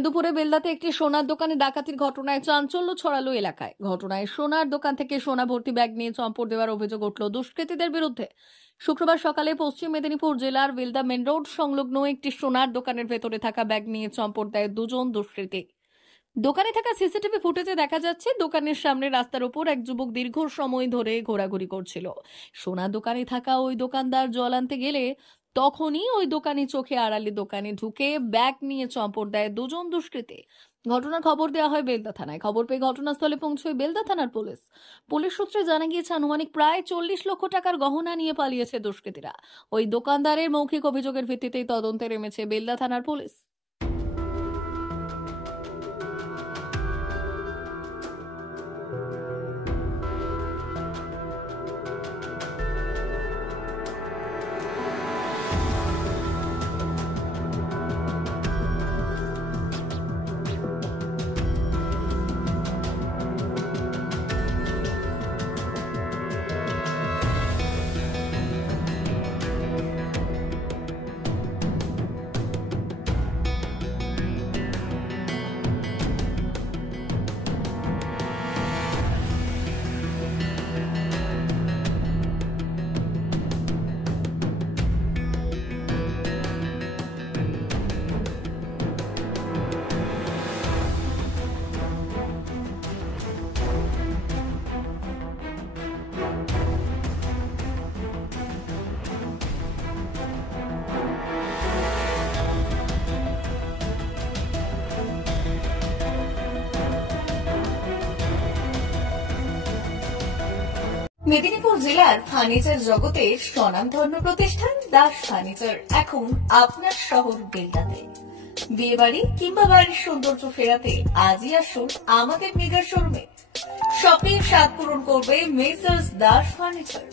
দিনে দুপুরে বেলদাতে একটি সোনার দোকানে ডাকাতির ঘটনায় চাঞ্চল্য ছড়ালো এলাকায়। ঘটনায় সোনার দোকান থেকে সোনা ভর্তি ব্যাগ নিয়ে চম্পট দেওয়ার অভিযোগ উঠল দুষ্কৃতীদের বিরুদ্ধে। শুক্রবার সকালে পশ্চিম মেদিনীপুর জেলার বেলদা মেন রোড সংলগ্ন একটি সোনার দোকানের ভেতরে থাকা ব্যাগ নিয়ে চম্পট দেয় দুজন দুষ্কৃতী। দোকানে থাকা সিসিটিভি ফুটেজে দেখা যাচ্ছে দোকানের সামনে রাস্তার উপর এক যুবক দীর্ঘ সময় ধরে ঘোরাঘুরি করছিল। সোনার দোকানে থাকা ওই দোকানদার জল আনতে গেলে তখনই ওই দোকানি চোখে আড়ালে দোকানে ঢুকে ব্যাগ নিয়ে চম্পট দেয় দুজন দুষ্কৃতী। ঘটনার খবর দেওয়া হয় বেলদা থানায়। খবর পেয়ে ঘটনাস্থলে পৌঁছয় বেলদা থানার পুলিশ। পুলিশ সূত্রে জানা গিয়েছে আনুমানিক প্রায় 40 লক্ষ টাকার গহনা নিয়ে পালিয়েছে দুষ্কৃতীরা। ওই দোকানদারের মৌখিক অভিযোগের ভিত্তিতেই তদন্তে নেমেছে বেলদা থানার পুলিশ। মেদিনীপুর জেলার ফার্নিচার জগতের স্বনামধন্য প্রতিষ্ঠান দাস ফার্নিচার এখন আপনার শহর বেলদাতে। বিয়ে বাড়ি কিংবা বাড়ির সৌন্দর্য ফেরাতে আজই আসুন আমাদের মেগা শোরুমে। শপিং স্বাদ পূরণ করবে মেসার্স দাস ফার্নিচার,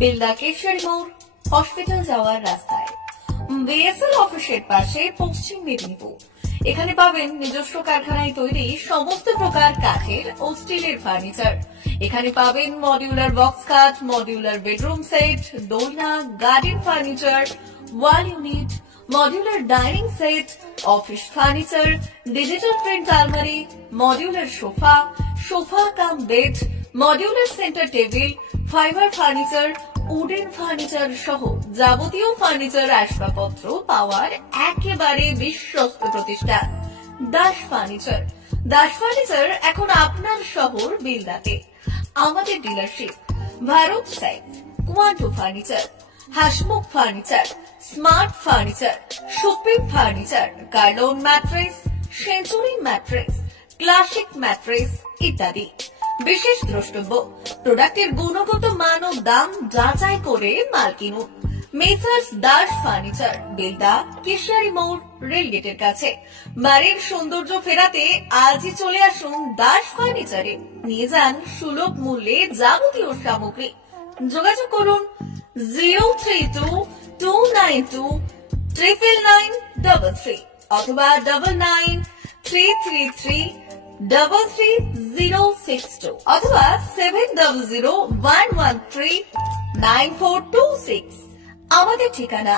বেলদা কেশারি মোড়, হসপিটাল যাওয়ার রাস্তায়, বিএসএল অফিসের পাশে, পশ্চিম মেদিনীপুর। এখানে পাবেন নিজস্ব কারখানায় তৈরি সমস্ত প্রকার কাঠের ও স্টিলের ফার্নিচার। এখানে পাবেন মডিউলার বক্স খাট, মডিউলার বেডরুম সেট, দোলনা, garden furniture, wall unit, modular dining set, office furniture, digital print আলমারি, modular sofa, sofa cum bed, modular centre table, fibre furniture, wooden furniture সহ যাবতীয় ফার্নিচার আসবাবপত্র পাওয়ার একেবারে বিশ্বস্ত প্রতিষ্ঠান দাস ফার্নিচার। দাস ফার্নিচার এখন আপনার শহর বেলদাতে। আমাদের dealership Bharat side, Quanto furniture, Hasmukh furniture, smart furniture, supreme furniture, Kurlon mattress, century mattress, classic mattress ইত্যাদি। বিশেষ দ্রষ্টব্য, প্রোডাক্টের গুণগত মান ও দাম যাচাই করে মাল কিনুন। মেসার্স দাস ফার্নিচার, বেলদা কেশারি মোড়, রেলগেটের কাছে। বাড়ির সৌন্দর্য ফেরাতে আজই চলে আসুন দাস ফার্নিচারে। নিয়ে যান সুলভ মূল্যে যাবতীয় সামগ্রী। যোগাযোগ করুন 03229299933 অথবা 9933333062 অথবা 7001139426। আমাদের ঠিকানা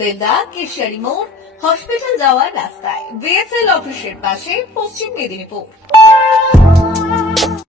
বেলদা কেশারি মোড়, হসপিটাল যাওয়ার রাস্তায়, বিএসএল অফিসের পাশে, পশ্চিম মেদিনীপুর।